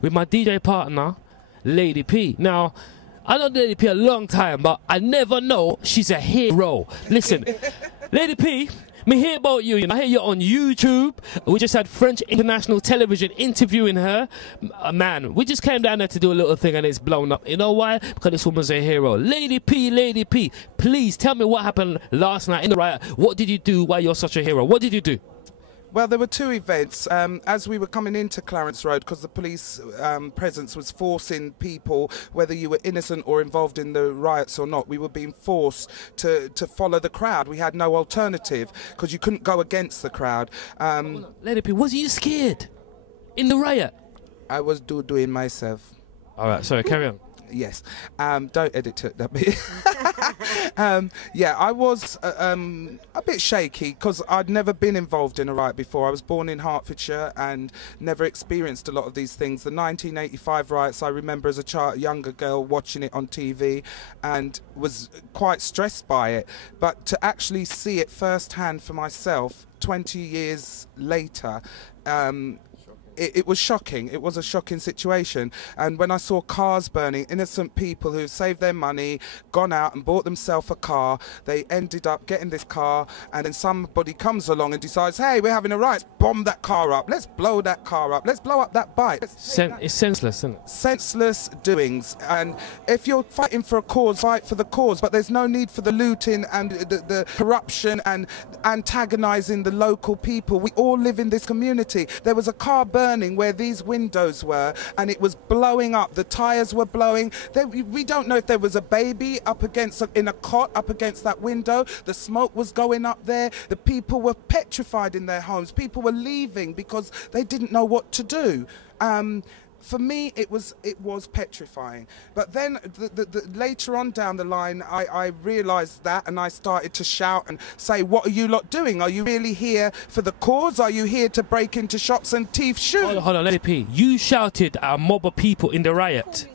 with my DJ partner, Lady P. Now, I know Lady P a long time, but I never know she's a hero. Listen, Lady P, me hear about you. I hear you're on YouTube. We just had French International Television interviewing her. Man, we just came down there to do a little thing and it's blown up. You know why? Because this woman's a hero. Lady P, please tell me what happened last night in the riot. What did you do? Why you're such a hero? What did you do? Well, there were two events. As we were coming into Clarence Road, because the police presence was forcing people, whether you were innocent or involved in the riots or not, we were being forced to follow the crowd. We had no alternative because you couldn't go against the crowd. Lady P, was you scared in the riot? I was doing myself. All right, sorry, carry on. Yes, don't edit it that bit. Yeah, I was a bit shaky because I'd never been involved in a riot before. I was born in Hertfordshire and never experienced a lot of these things. The 1985 riots, I remember as a younger girl watching it on TV and was quite stressed by it. But to actually see it firsthand for myself 20 years later, it was shocking. It was a shocking situation. And when I saw cars burning, innocent people who saved their money, gone out and bought themselves a car, they ended up getting this car, and then somebody comes along and decides, hey, we're having a riot, bomb that car up, let's blow that car up, let's blow up that bike. It's senseless, isn't it? Senseless doings. And if you're fighting for a cause, fight for the cause, but there's no need for the looting and the corruption and antagonizing the local people. We all live in this community. There was a car burning where these windows were, and it was blowing up. The tires were blowing. We don't know if there was a baby up against in a cot up against that window. The smoke was going up there. The people were petrified in their homes. People were leaving because they didn't know what to do. For me, it was petrifying. But then later on down the line, I realised that, and I started to shout and say, what are you lot doing? Are you really here for the cause? Are you here to break into shops and thief shoes? Hold on, Lady P. You shouted at a mob of people in the riot.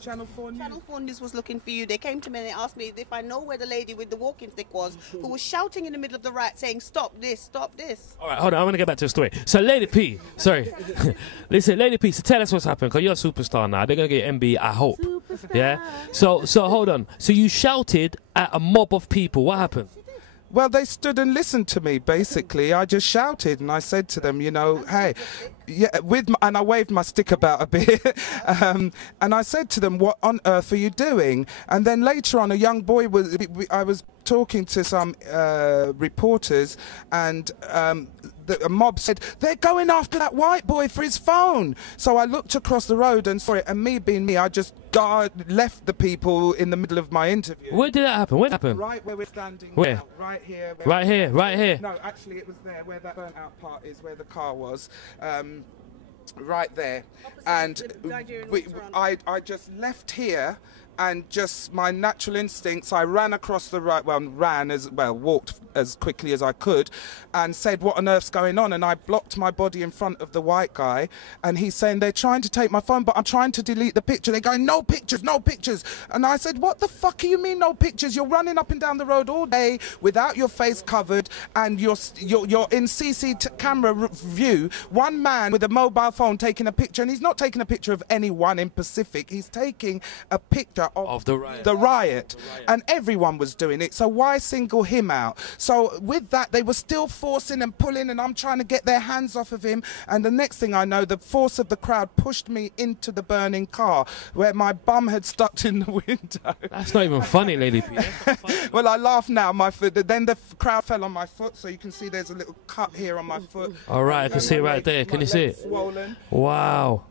Channel 4 News. Channel 4 News was looking for you. They came to me and they asked me if I know where the lady with the walking stick was, who was shouting in the middle of the riot saying, stop this, stop this. All right, hold on, I want to get back to the story. So, Lady P, sorry. Listen, Lady P, so tell us what's happened, because you're a superstar now. They're going to get MB, I hope. Superstar. Yeah? So hold on. So you shouted at a mob of people. What happened? Well, they stood and listened to me, basically. I just shouted and I said to them, you know, hey, yeah, and I waved my stick about a bit. And I said to them, what on earth are you doing? And then later on, a young boy I was talking to some reporters, and a mob said, they're going after that white boy for his phone. So I looked across the road and saw it, and me being me, I just left the people in the middle of my interview. Where did that happen? Where did that happen? Right where we're standing. Where? Now, right here. Right here, right here. No, actually it was there where that burnt out part is, where the car was. Right there. And I just left here, and just my natural instincts, I ran across the right, walked as quickly as I could, and said, what on earth's going on? And I blocked my body in front of the white guy, and he's saying, they're trying to take my phone, but I'm trying to delete the picture. They're going, no pictures, no pictures. And I said, what the fuck are you mean no pictures? You're running up and down the road all day without your face covered, and you're in CC camera view, one man with a mobile phone taking a picture, and he's not taking a picture of anyone in Pacific, he's taking a picture of the riot. And everyone was doing it, so why single him out? So with that, they were still forcing and pulling, and I'm trying to get their hands off of him, and the next thing I know, the force of the crowd pushed me into the burning car where my bum had stuck in the window. That's not even funny, Lady P. Well, I laugh now. My foot, then the crowd fell on my foot, so you can see there's a little cut here on my foot. All right, I can see it right there. Can you see it? Swollen. Wow.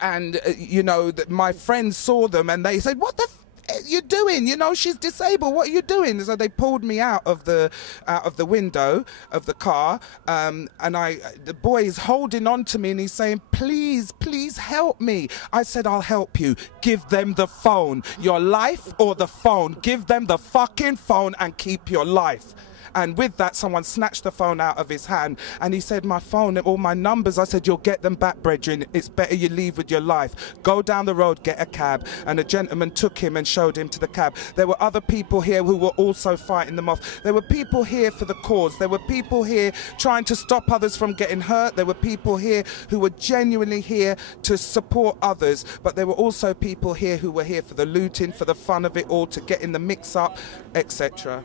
And you know, my friends saw them and they said, what the f are you doing? You know, she's disabled, what are you doing? So they pulled me out of the window of the car, and the boy is holding on to me and he's saying, please, please help me. I said, I'll help you. Give them the phone. Your life or the phone. Give them the fucking phone and keep your life. And with that, someone snatched the phone out of his hand, and he said, my phone, all my numbers. I said, you'll get them back, brethren. It's better you leave with your life. Go down the road, get a cab. And a gentleman took him and showed him to the cab. There were other people here who were also fighting them off. There were people here for the cause. There were people here trying to stop others from getting hurt. There were people here who were genuinely here to support others. But there were also people here who were here for the looting, for the fun of it all, to get in the mix-up, etc.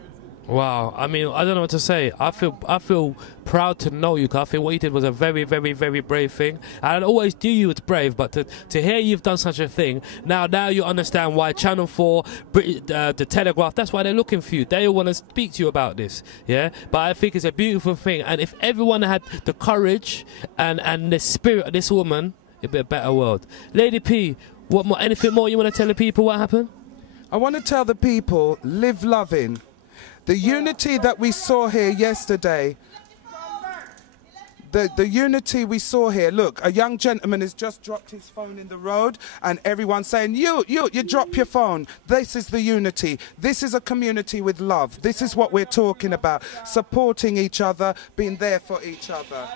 Wow, I mean, I don't know what to say. I feel proud to know you, 'cause I think what you did was a very, very, very brave thing. I always knew you was brave, but to hear you've done such a thing, now you understand why Channel 4, the Telegraph, that's why they're looking for you. They all want to speak to you about this, yeah? But I think it's a beautiful thing, and if everyone had the courage and the spirit of this woman, it'd be a better world. Lady P, what more? Anything more you want to tell the people what happened? I want to tell the people, live loving. The unity that we saw here yesterday, the unity we saw here, look, a young gentleman has just dropped his phone in the road and everyone's saying, you drop your phone. This is the unity. This is a community with love. This is what we're talking about, supporting each other, being there for each other,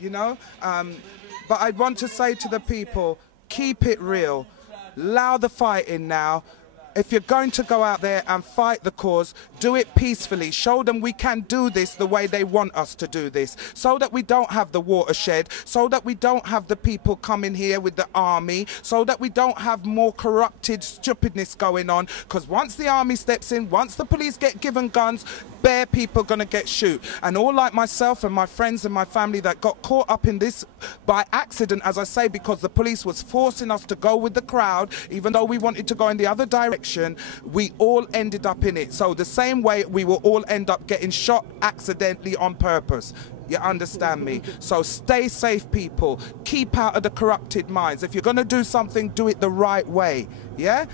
you know. But I want to say to the people, keep it real. Allow the fighting now. If you're going to go out there and fight the cause, do it peacefully. Show them we can do this the way they want us to do this, so that we don't have the watershed, so that we don't have the people coming here with the army, so that we don't have more corrupted stupidness going on. Because once the army steps in, once the police get given guns, bare people are going to get shoot. And all like myself and my friends and my family that got caught up in this by accident, as I say, because the police was forcing us to go with the crowd, even though we wanted to go in the other direction, we all ended up in it. So the same way we will all end up getting shot accidentally on purpose. You understand me? So stay safe, people. Keep out of the corrupted minds. If you're going to do something, do it the right way. Yeah?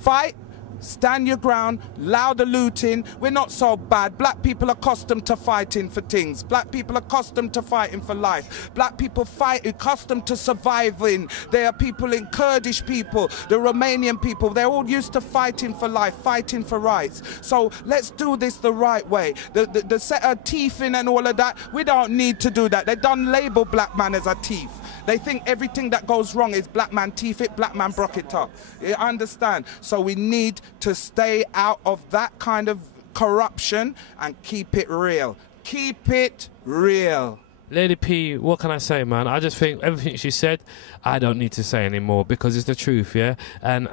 Fight. Stand your ground, allow the looting. We're not so bad. Black people are accustomed to fighting for things. Black people are accustomed to fighting for life. Black people accustomed to surviving. There are people in Kurdish people, the Romanian people. They're all used to fighting for life, fighting for rights. So let's do this the right way. The set of teeth in and all of that, we don't need to do that. They done label black man as a thief. They think everything that goes wrong is black man teeth it, black man broke it up. You understand? So we need to stay out of that kind of corruption and keep it real. Keep it real. Lady P, what can I say, man? I just think everything she said, I don't need to say anymore, because it's the truth, yeah? And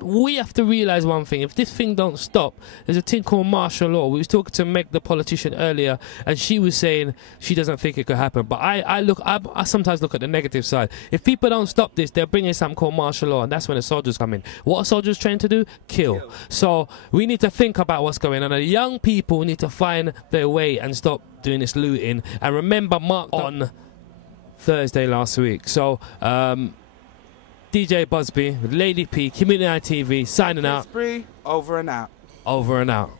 we have to realise one thing. If this thing don't stop, there's a thing called martial law. We was talking to Meg, the politician, earlier, and she was saying she doesn't think it could happen. But I sometimes look at the negative side. If people don't stop this, they're bringing something called martial law, and that's when the soldiers come in. What are soldiers trained to do? Kill. So we need to think about what's going on. And the young people need to find their way and stop doing this looting. And remember, Mark on Thursday last week. So DJ Busby, Lady P, Community TV, signing out. Over and out. Over and out.